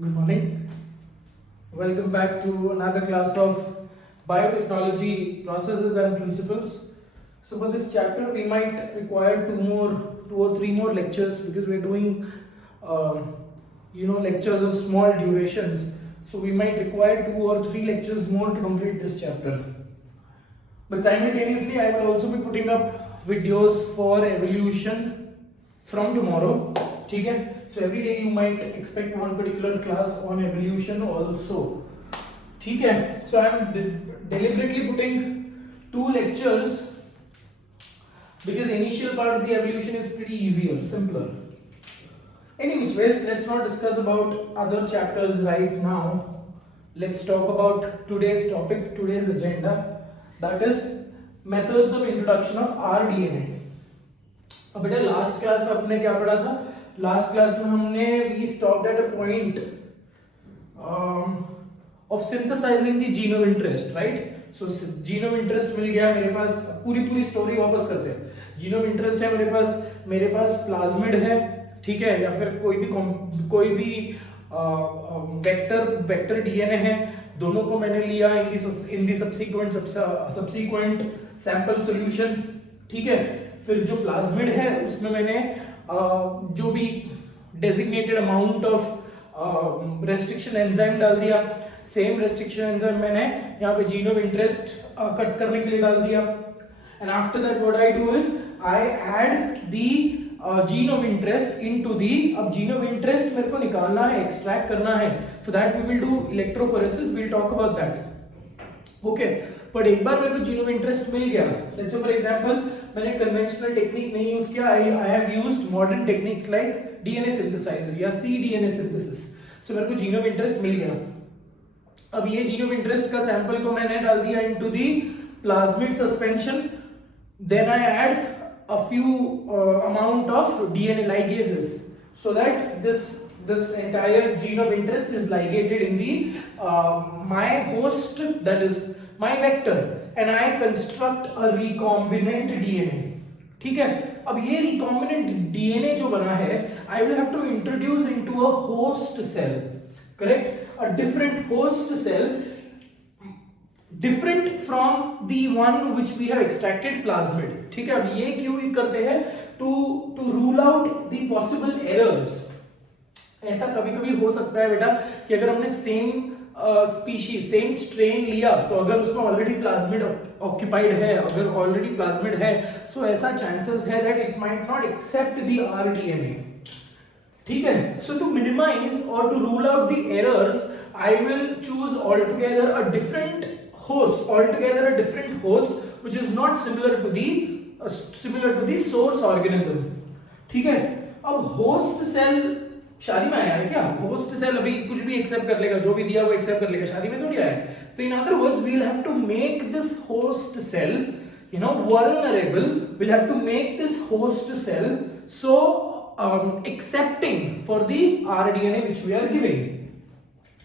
Good morning. Welcome back to another class of biotechnology processes and principles. So for this chapter, we might require two or three more lectures because we're doing, lectures of small durations. So we might require 2 or 3 lectures more to complete this chapter. But simultaneously, I will also be putting up videos for evolution from tomorrow. Okay? So every day you might expect one particular class on evolution also. Okay? So I am deliberately putting 2 lectures because the initial part of the evolution is pretty easier, simpler. Any which ways, let's not discuss about other chapters right now. Let's talk about today's topic, today's agenda. That is methods of introduction of rDNA. अब बेटा last class में अपने क्या पढ़ा था? Last class में हमने we stopped at a point of synthesizing the gene of interest, right? So gene of interest मिल गया मेरे पास. पूरी स्टोरी वापस करते हैं. Gene of interest है मेरे पास प्लाज्मिड है, ठीक है, या फिर कोई भी वेक्टर डीएनए है. दोनों को मैंने लिया इन दी सब्सीक्वेंट सैंपल सॉल्यूशन, ठीक है. फिर जो प्लाज्मिड है उसमें मैंने जो भी designated amount of restriction enzyme डाल दिया. सेम रेस्ट्रिक्शन एंजाइम मैंने यहाँ पे जीन ऑफ इंटरेस्ट कट करने के लिए डाल दिया. And after that what I do is I add the gene of interest into the. अब जीन ऑफ इंटरेस्ट मेरे को निकालना है, एक्सट्रैक्ट करना है. For that we will do electrophoresis, we will talk about that. Okay, but एक बार मेरे को जीन ऑफ इंटरेस्ट मिल गया. लेट्स से फॉर एग्जांपल मैंने कन्वेंशनल टेक्निक नहीं यूज किया. I have used modern techniques like DNA synthesizer या cDNA सिंथेसिस. सो मेरे को जीन ऑफ इंटरेस्ट मिल गया. अब ये जीन ऑफ इंटरेस्ट का सैंपल को मैंने डाल दिया into the plasmid suspension. Then I add a few amount of DNA ligases so that this entire gene of interest is ligated in the my host, that is my vector, and I construct a recombinant DNA. ठीक है. अब ये recombinant DNA जो बना है I will have to introduce into a host cell, correct? A different host cell different from the one which we have extracted plasmid. ठीक है. अब ये क्यों करते हैं? to rule out the possible errors. ऐसा कभी हो सकता है बेटा कि अगर हमने सेम स्पीशीज सेम स्ट्रेन लिया तो अगर उसमें ऑलरेडी प्लाज्मिड ऑक्यूपाइड है, अगर ऑलरेडी प्लाज्मिड है, सो ऐसा चांसेस है that it might not accept the rDNA. ठीक है. सो टू मिनिमाइज और to rule out the errors I will choose altogether a different host which is not similar to the source organism. ठीक है. अब host cell शादी में आया है क्या? host cell अभी कुछ भी एक्सेप्ट कर लेगा, जो भी दिया वो एक्सेप्ट कर लेगा, शादी में थोड़ी आया है. तो in other words we will have to make this host cell vulnerable. we'll have to make this host cell so accepting for the rDNA which we are giving.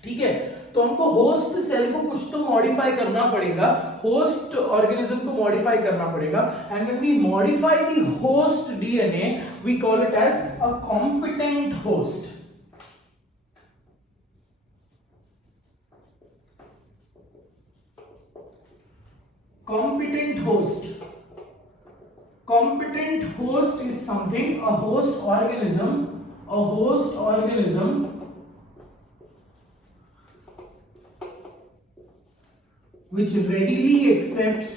ठीक है. तो हमको होस्ट सेल को कुछ तो मॉडिफाई करना पड़ेगा, होस्ट ऑर्गेनिज्म को मॉडिफाई करना पड़ेगा. And when we modify the host DNA we call it as a competent host. Competent host is something, a host organism which readily accepts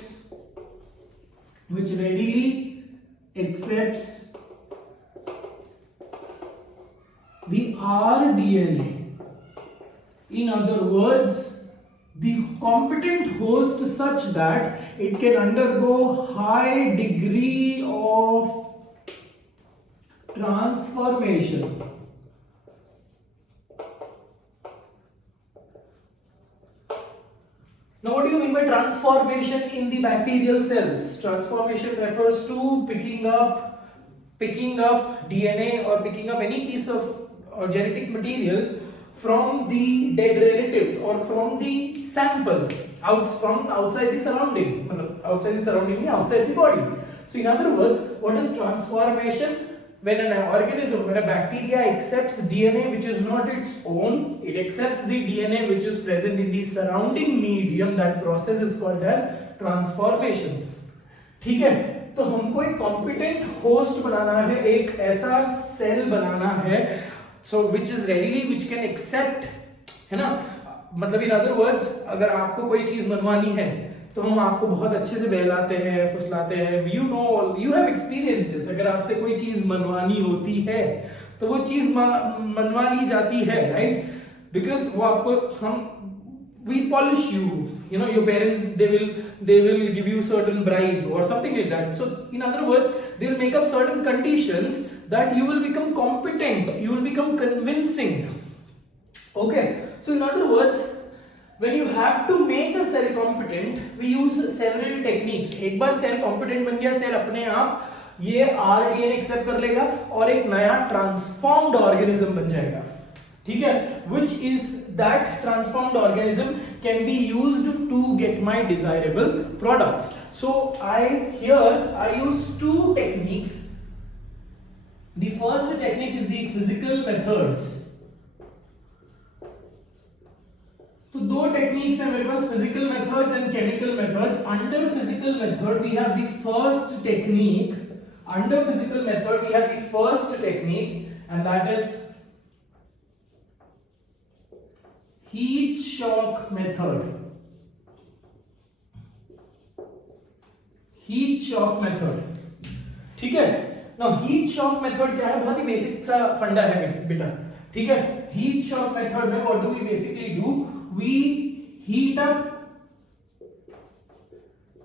the rDNA. In other words, the competent host such that it can undergo high degree of transformation. Now what do you mean by transformation in the bacterial cells? Transformation refers to picking up DNA or picking up any piece of genetic material from the dead relatives or from the sample from outside the surrounding, outside the body. So in other words, what is transformation? when an organism, when a bacteria accepts DNA which is not its own, it accepts the DNA which is present in the surrounding medium. That process is called as transformation. ठीक है, तो हमको एक competent host बनाना है, एक ऐसा सेल बनाना है so which is readily, which can accept, है ना, मतलब इन अदर वर्ड्स अगर आपको कोई चीज बनवानी है तो हम आपको बहुत अच्छे से बहलाते हैं, फुसलाते हैं, you know, you have experience this. अगर आपसे कोई चीज मनवानी होती है तो वो चीज मनवा ली जाती है, राइट, बिकॉज वो आपको हम we polish you know, your parents, they will give you certain bribe or something like that. So in other words, they will make up certain conditions that you will become competent, you will become convincing. Okay, so in other words, when you have to make a cell competent, we use several techniques. एक बार cell competent बन गया, सेल अपने आप ये RDNA accept कर लेगा और एक नया ट्रांसफॉर्म्ड ऑर्गेनिज्म बन जाएगा, ठीक है, which is that transformed organism can be used to get my desirable products. So I use two techniques. The first technique is the physical methods. तो दो टेक्निक्स है मेरे पास, physical methods and chemical methods. Under physical method we have the first technique, under physical method we have the first technique and that is heat shock method. Heat shock method, ठीक है. Now heat shock method क्या है, बहुत ही बेसिक सा फंडा है बेटा, ठीक है. हीट शॉक मेथड में what do we basically do, we heat up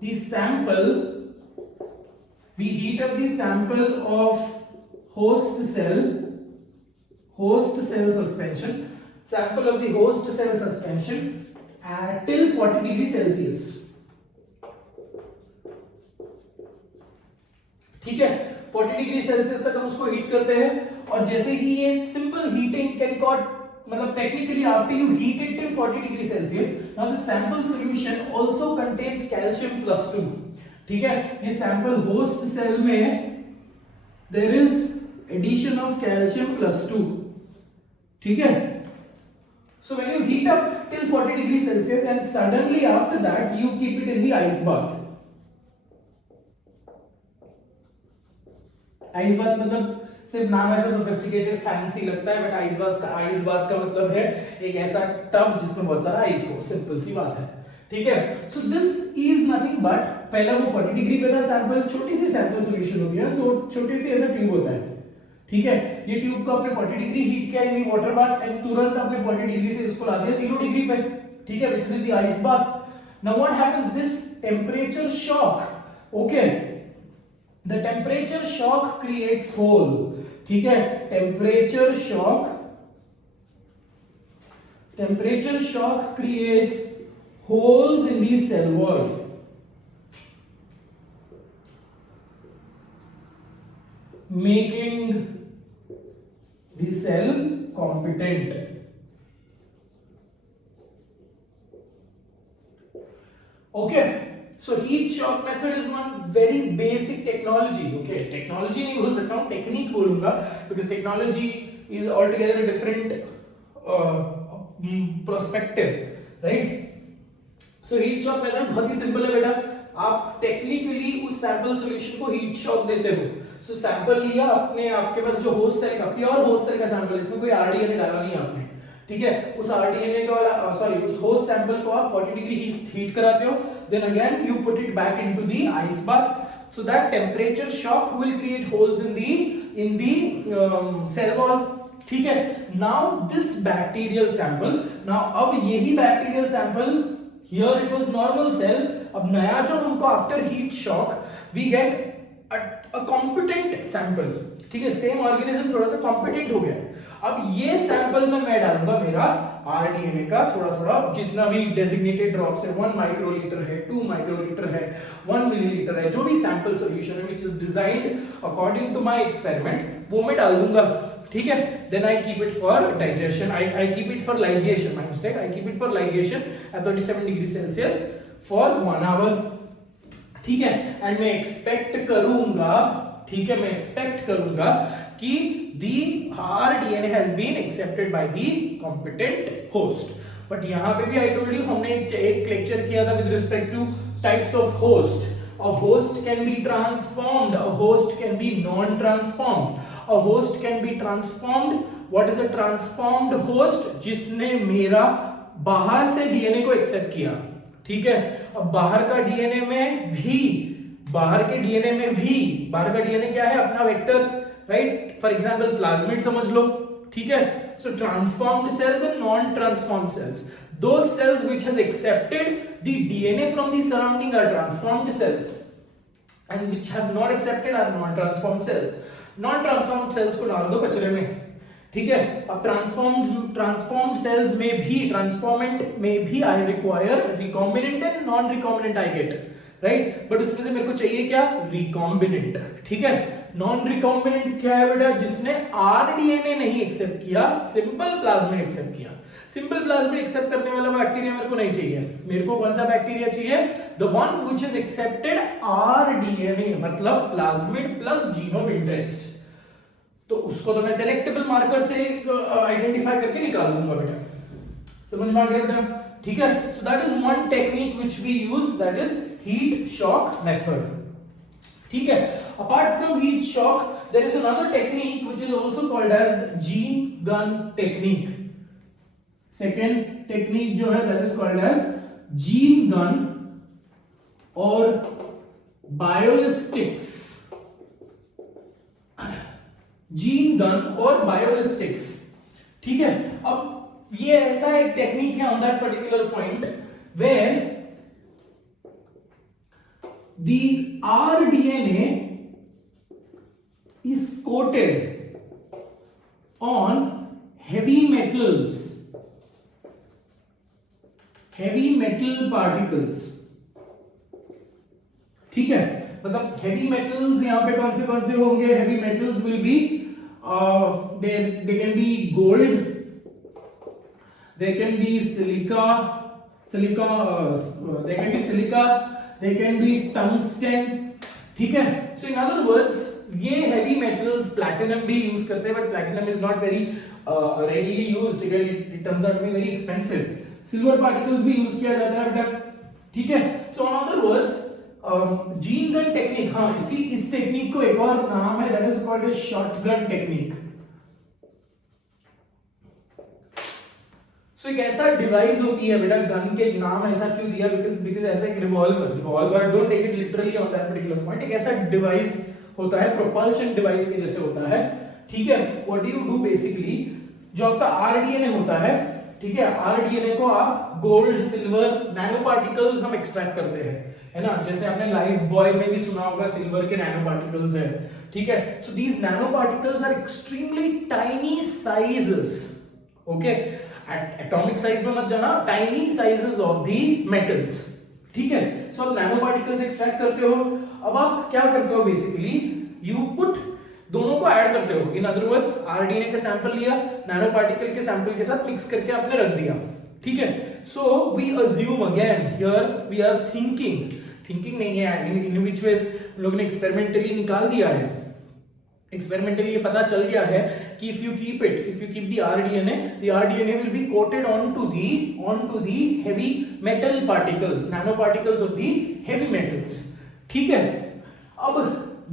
the sample, we heat up the sample of host cell suspension, sample of the host cell suspension at till 40 degree Celsius, ठीक है. 40 degree Celsius तक हम उसको हीट करते हैं और जैसे ही ये सिंपल हीटिंग कैन कॉट, मतलब technically after you heat it till 40 degree Celsius, now the sample solution also contains calcium plus 2, ठीक है. ये सैंपल होस्ट सेल में there is addition of calcium plus 2, ठीक है. So when you heat up till 40 degree Celsius and suddenly after that you keep it in the ice bath. Ice bath मतलब सिर्फ नाम ऐसा सोफिस्टिकेटेड फैंसी लगता है, but ice bath का मतलब है एक ऐसा टब जिसमें बहुत सारा आइस हो, सिंपल सी बात है, ठीक है. So this is nothing but, पहला वो 40 डिग्री पे था सैंपल, छोटी सी सैंपल सॉल्यूशन होती है, सो छोटी सी ऐसा ट्यूब होता है, ठीक है. ये ट्यूब को आपने 40 डिग्री हीट किया इन वाटर बाथ एंड तुरंत आपने 40 डिग्री से इसको ला दिया 0 डिग्री पे, ठीक है, which is the ice bath. Now what happens, this temperature shock, okay, the temperature shock creates hole, ठीक है. temperature shock creates holes in the cell wall, making the cell competent. Okay, so heat shock method is one very basic technology. Okay, technology नहीं बोल सकता हूँ, टेक्निक बोलूंगा, because technology is altogether a different perspective, right? So heat shock method बहुत ही सिंपल है बेटा. आप टेक्निकली उस सैंपल सॉल्यूशन को हीट शॉक देते हो. सो सैंपल लिया आपने, आपके पास जो होस्ट सेल का प्योर होस्ट सेल का सैंपल, इसमें कोई आरडीएनए डाला नहीं आपने, ठीक है. उस आरडीएनए का वाला सॉरी उस होस्ट सैंपल को आप 40 डिग्री हीट कराते हो, then again you put it back into the ice bath, so that temperature shock will create holes in the cell wall, ठीक है. Now this bacterial sample, now अब यही bacterial sample, here it was normal cell, अब नया जो हमको after heat shock we get a competent sample, ठीक है. सेम ऑर्गेनिज्म थोड़ा सा कॉम्पिटेंट हो गया. अब ये सैंपल में मैं डालूंगा मेरा आरडीएनए का थोड़ा थोड़ा, जितना भी डेजिग्नेटेड ड्रॉप्स है, 1 माइक्रोलीटर है, 2 माइक्रोलीटर है, 1 मिलीलीटर है, जो भी सैंपल सॉल्यूशन है which is designed according to my experiment, वो मैं डाल दूंगा, ठीक है. Then I keep it for digestion, I keep it for ligation, my mistake, I keep it for ligation at 37 degree Celsius for 1 hour, ठीक है. एंड मैं एक्सपेक्ट करूंगा ठीक है, मैं एक्सपेक्ट करूंगा कि the R DNA has been accepted by the competent host. But यहां पे भी आई टोल्ड यू, हमने एक लेक्चर किया था with respect two types of host. A host can be transformed, a host can be non-transformed, a host can be transformed. What is a transformed host? जिसने मेरा बाहर से डीएनए को एक्सेप्ट किया, ठीक है। अब बाहर का डीएनए में भी, बाहर के डीएनए में भी, बाहर का डीएनए क्या है? अपना vector, right. For example plasmid समझ लो, ठीक है। So transformed cells and non transformed cells, those cells which has accepted the DNA from the surrounding are transformed cells and which have not accepted are non-transformed cells. Non-transformed cells को डाल दो कचरे में, ठीक है। अब transformed cells में भी, transformant में भी I require recombinant and non-recombinant I get, right? but उसमें से मेरे को चाहिए क्या? recombinant, ठीक है। नॉन रिकॉम्बिनेंट क्या है बेटा? जिसने आरडीएनए नहीं एक्सेप्ट किया, सिंपल प्लाज्मिड एक्सेप्ट किया। सिंपल प्लाज्मिड एक्सेप्ट करने वाला बैक्टीरिया मेरे को नहीं चाहिए। मेरे को कौन सा बैक्टीरिया चाहिए? The one which has accepted rDNA, मतलब plasmid plus gene of interest. तो उसको तो मैं सेलेक्टेबल मार्कर से आइडेंटिफाई करके निकाल लूंगा बेटा। समझ में आ गया बेटा? ठीक है। So that is one technique which we use, that is heat shock method, ठीक है। Apart from heat shock, there is another technique which is also called as gene gun technique. Second technique जो है that is called as gene gun और biolistics. Gene gun और biolistics, ठीक है। अब ये ऐसा एक टेक्निक है on that particular point where the rDNA is coated on heavy metals, heavy metal particles, ठीक है। मतलब heavy metals यहां पे कौन से होंगे? heavy metals will be they can be gold, they can be silica, they can be silica, they can be tungsten, ठीक है। so in other words ये heavy metals, platinum भी यूज करते हैं, but platinum is not very readily used, it turns out to be very expensive. Silver particles भी यूज किया जाता है बेटा, ठीक है। so in other words gene gun technique, हाँ इस टेक्निक को एक और नाम है, that is called as shotgun technique. so एक ऐसा डिवाइस होती है बेटा, गन के नाम ऐसा क्यों दिया? बिकॉज ऐसा एक revolver, don't take it literally on that particular point. एक ऐसा डिवाइस होता है, प्रोपल्शन डिवाइस के जैसे होता है, ठीक है। What do you do basically? जो आपका आरडीएनए होता है, ठीक है, आरडीएनए को आप गोल्ड, सिल्वर, नैनो पार्टिकल्स हम एक्सट्रैक्ट करते हैं, है ना। जैसे आपने लाइफ बॉय में भी सुना होगा सिल्वर के नैनो पार्टिकल्स है, ठीक है। So these nano particles are extremely tiny sizes, okay. Atomic size में मत जाना, tiny sizes of the metals, ठीक है। सो आप नैनो पार्टिकल्स एक्सट्रैक्ट करते हो। अब आप क्या करते हो? बेसिकली यू पुट, दोनों को ऐड करते हो। इन अदर वर्ड्स आरडीएनए का सैंपल लिया, नैनो पार्टिकल के सैंपल के साथ मिक्स करके आपने रख दिया, ठीक है। So we assume again here we are thinking नहीं है, इन विच वेज लोगों ने एक्सपेरिमेंटली निकाल दिया है। एक्सपेरिमेंटली ये पता चल गया है कि if you keep the RDNA will be coated onto the heavy metal particles, nano particles of the heavy metals, ठीक है। अब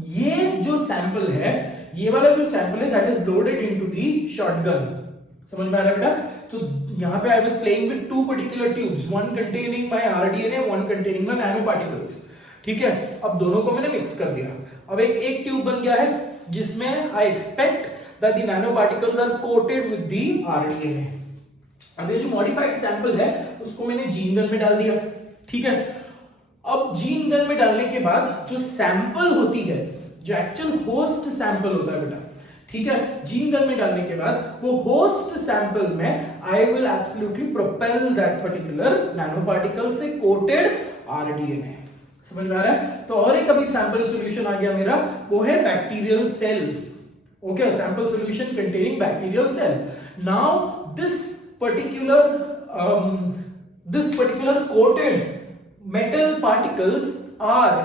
ये जो सैंपल है, ये वाला जो सैंपल है, that is loaded into the shotgun, समझ में आ रहा है बेटा? तो यहाँ पे I was playing with two particular tubes, one containing my RDNA, one containing my nano particles, ठीक है। अब दोनों को मैंने मिक्स कर दिया। अब एक ट्यूब बन गया है जिसमें I expect that the nano particles are coated with the rDNA. अब ये जो मॉडिफाइड सैंपल है उसको मैंने जीन गन में डाल दिया, ठीक है। अब जीन गन में डालने के बाद जो सैंपल होती है, जो एक्चुअल होस्ट सैंपल होता है बेटा, ठीक है, जीन गन में डालने के बाद वो होस्ट सैंपल में I will absolutely propel that particular nano particle से कोटेड आरडीएनए। समझ में आ रहा है? तो और एक अभी सैंपल सॉल्यूशन आ गया मेरा, वो है bacterial cell, okay. Sample solution containing bacterial cell. Now this particular coated metal particles are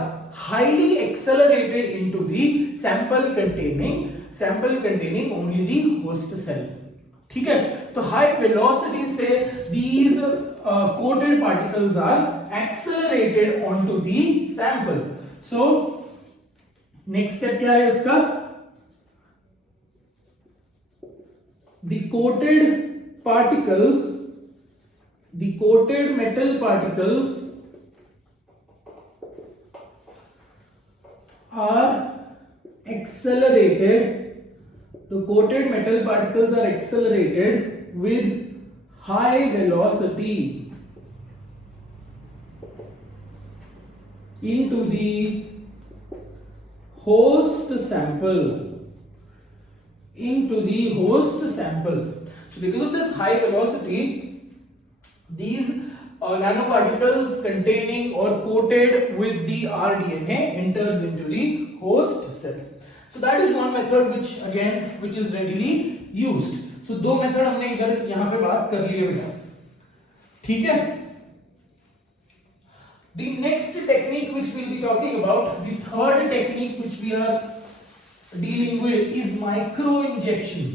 highly accelerated into the sample containing only the host cell. ठीक है, तो high velocity से these coated particles are accelerated onto the sample. So next step क्या है इसका? The coated metal particles are accelerated. The coated metal particles are accelerated with high velocity into the host sample. So because of this high velocity, these nanoparticles containing or coated with the rDNA enters into the host cell. So that is one method which is readily used. So दो मेथड हमने इधर यहां पे बात कर ली है बेटा, ठीक है. The next technique which we'll be talking about, the third technique which we are dealing with is microinjection.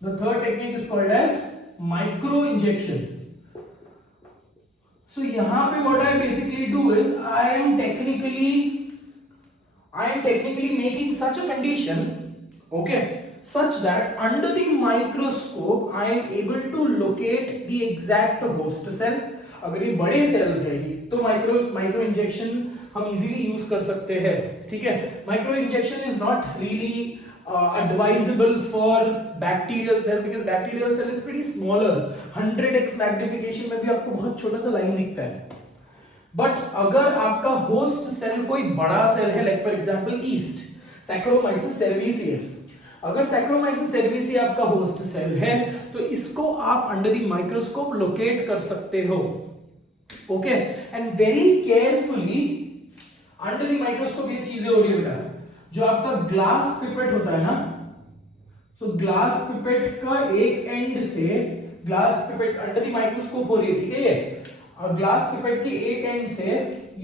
The third technique is called as microinjection. So यहाँ पे what I basically do is I am technically making such a condition, okay, such that under the microscope I am able to locate the exact host cell. अगर ये बड़े सेल्स है तो micro injection हम easily use कर सकते हैं, ठीक है. Micro injection is not really advisable for bacterial cell because bacterial cell is pretty smaller. 100x magnification में भी आपको बहुत छोटा सा लाइन दिखता है. बट अगर आपका होस्ट सेल कोई बड़ा सेल है, like for example yeast, Saccharomyces cerevisiae, अगर सैक्रोमाइसिस सेरेविसिए आपका होस्ट सेल है तो इसको आप अंडर द माइक्रोस्कोप लोकेट कर सकते हो, okay. And very carefully under the microscope ये चीजें हो रही है बेटा. जो आपका ग्लास पिपेट होता है ना, तो ग्लास पिपेट का एक एंड से, glass pipette under the microscope हो रही है, ठीक है ये, और ग्लास पिपेट की एक एंड से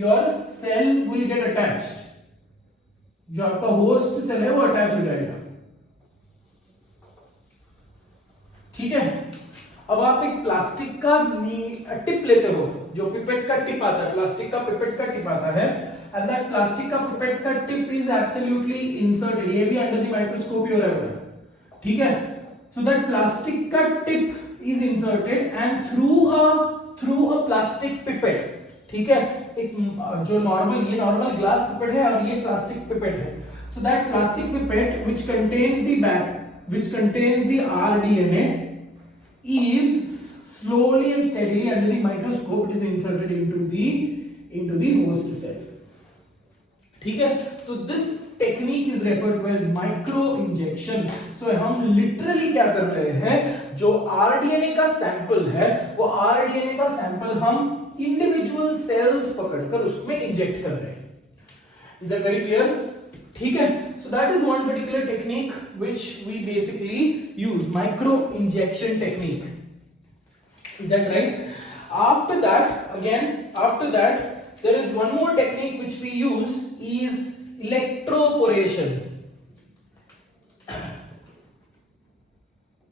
your cell will get attached. जो आपका होस्ट सेल है वो अटैच हो जाएगा, ठीक है. अब आप एक प्लास्टिक का टिप लेते हो, जो पिपेट का टिप आता है, प्लास्टिक का पिपेट का टिप आता है, and that plastic का पिपेट का टिप is absolutely inserted. ये भी under the microscope ही हो रहा है, ठीक है. So that plastic का tip is inserted and through a plastic pipette, ठीक है. एक जो ये नॉर्मल ग्लास पिपेट है और ये प्लास्टिक पिपेट है. So that plastic pipette which contains the rDNA is slowly and steadily under the microscope it is inserted into the host cell, ठीक है. So this technique is referred to as micro injection. So हम literally क्या कर रहे हैं, जो RDNA का सैंपल है वो RDNA का सैंपल हम इंडिविजुअल सेल्स पकड़कर उसमें इंजेक्ट कर रहे हैं. Is that very clear? ठीक है. So that is one particular technique which we basically use, micro injection technique. Is that right? After that there is one more technique which we use is electroporation.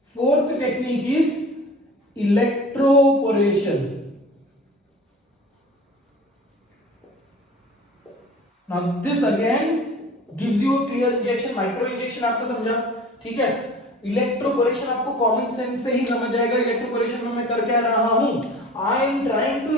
Fourth technique is electroporation. Now this again gives you a clear injection. Micro injection आपको समझा, ठीक है. इलेक्ट्रोपोरेशन आपको common sense से ही समझ आएगा. इलेक्ट्रोपोरेशन में मैं कर क्या रहा हूं, I am trying to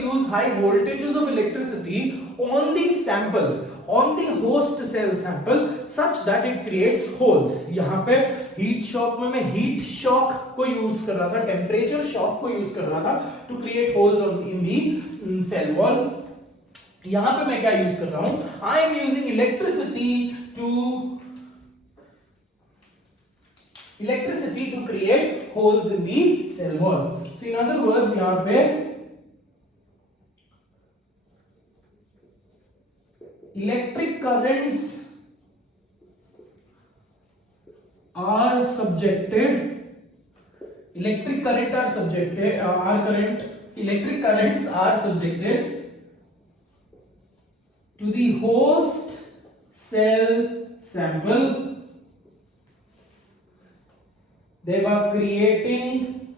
use high voltages of electricity on the sample, on the host cell sample such that it creates holes. यहाँ पे हीट शॉक में मैं हीट शॉक को यूज कर रहा था, टेम्परेचर शॉक को यूज कर रहा था to create holes in the cell wall. यहां पे मैं क्या यूज कर रहा हूं, I am using electricity to create holes in the cell wall. So in other words यहां पे electric currents are subjected electric current are subjected are current electric currents are subjected to the host cell sample, thereby creating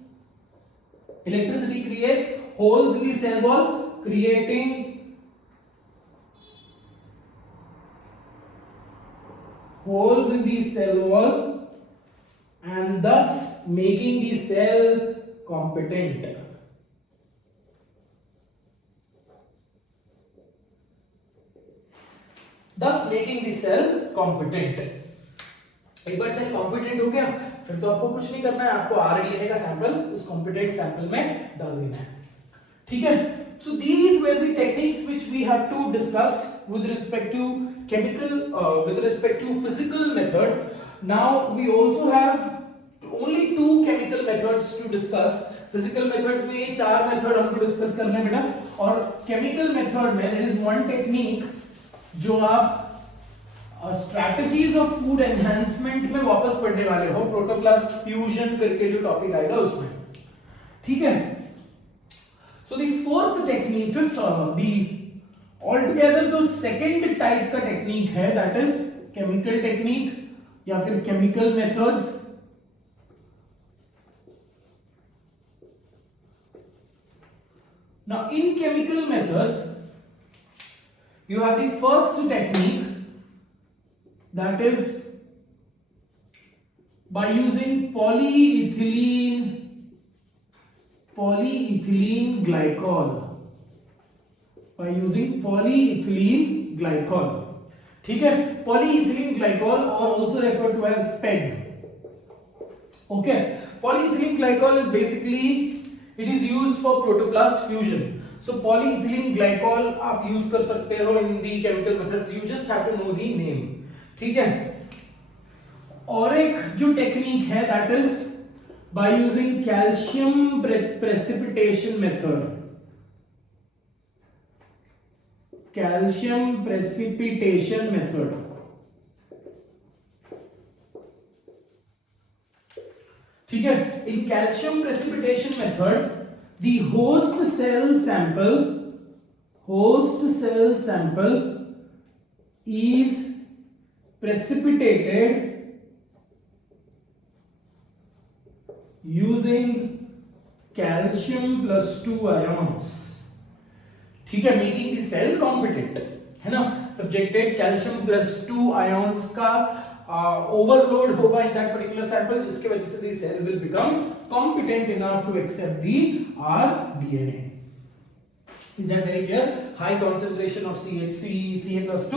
electricity creates holes in the cell wall, creating holes in the cell wall and thus making the cell competent. Thus making the cell competent. एक बार cell competent हो गया फिर तो आपको कुछ नहीं करना है, आपको आरडीएनए का सैंपल उस कॉम्पिटेंट सैंपल में डाल देना है, ठीक है. So these were the techniques which we have to discuss with respect to with respect to physical method. Now we also have only two chemical methods to discuss. Physical methods में ये चार मेथड हमको डिस्कस करने बेटा, और केमिकल मेथड में there is one technique जो आप स्ट्रैटेजीज ऑफ फूड एनहांसमेंट में वापस पढ़ने वाले हो, प्रोटोप्लास्ट फ्यूजन करके जो टॉपिक आएगा उसमें, ठीक है. So the fourth technique, fifth all together जो सेकंड टाइप का टेक्निक है दैट इज केमिकल टेक्निक या फिर chemical methods. Now in chemical methods you have the first technique, that is by using polyethylene glycol, by using polyethylene glycol, ठीक है. polyethylene glycol or also referred to as PEG. okay, polyethylene glycol is basically it is used for protoplast fusion. So polyethylene glycol आप यूज कर सकते हो in the chemical methods, you just have to know the name, ठीक है. और एक जो टेक्निक है that is by using calcium precipitation method. calcium precipitation method, ठीक है. in calcium precipitation method the host cell sample is precipitated using calcium plus 2 ions, ठीक है, making the cell competent, है ना. subjected calcium plus 2 ions का overload होगा in that particular sample, जिसके वजह से the cell will become competent enough to accept the rDNA. Is that very clear? High concentration of Ca+2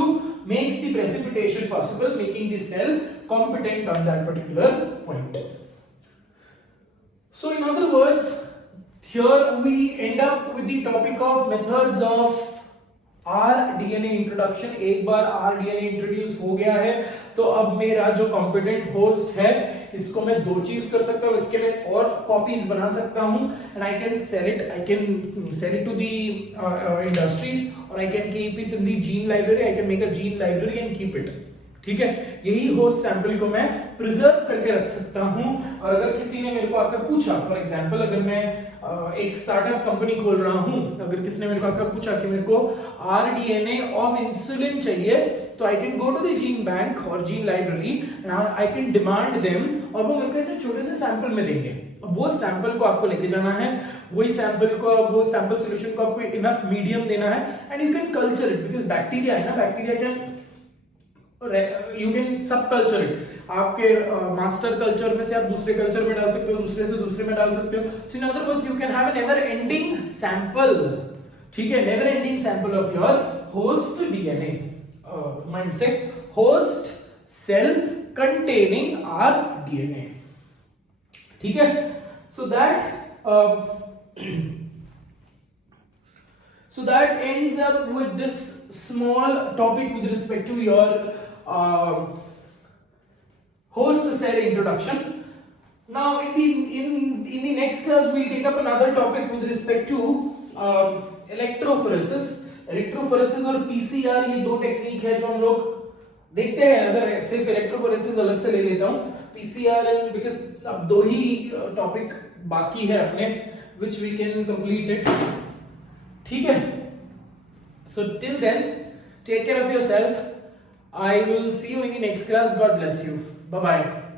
makes the precipitation possible, making the cell competent on that particular point. So in other words, here we end up with the topic of methods of rDNA introduction. एक बार rDNA introduce हो गया है तो अब मेरा जो competent host है इसको मैं दो चीज कर सकता हूँ, इसके मैं और कॉपीज बना सकता हूँ and I can sell it to the industries और I can keep it in the gene library. I can make a gene library and keep it, ठीक है. यही होस्ट सैंपल को मैं प्रिजर्व करके रख सकता हूं. और अगर किसी ने मेरे को आकर पूछा, फॉर एग्जांपल अगर मैं एक स्टार्टअप कंपनी खोल रहा हूं, अगर किसी ने मेरे को आकर पूछा कि मेरे को आरडीएनए ऑफ इंसुलिन चाहिए, तो I can go to the gene bank और gene library and I can demand them और वो मेरे को ऐसे छोटे से सैंपल में देंगे. वो सैंपल को आपको लेके जाना है, वही सैंपल को, वो सैंपल सॉल्यूशन को आपको इनफ मीडियम देना है and you can culture it, because bacteria है ना, बैक्टीरिया कैन यू कैन सब कल्चर इट. आपके मास्टर कल्चर में से आप दूसरे कल्चर में डाल सकते हो, दूसरे से दूसरे में डाल सकते हो. So in other words you can have a never ending sample, ठीक है, never ending sample of your host DNA. My mistake, host cell containing R DNA, ठीक है. सो that ends up with this small topic with respect to your host cell introduction. Now in the next class we'll take up another topic with respect to electrophoresis. electrophoresis और PCR ये दो टेक्निक है जो हम लोग देखते हैं. अगर सिर्फ electrophoresis अलग से ले लेता हूँ, PCR बिकॉज अब दो ही टॉपिक बाकी है अपने, which we can complete it, ठीक है। So till then take care of your self, I will see you in the next class, God bless you, bye bye.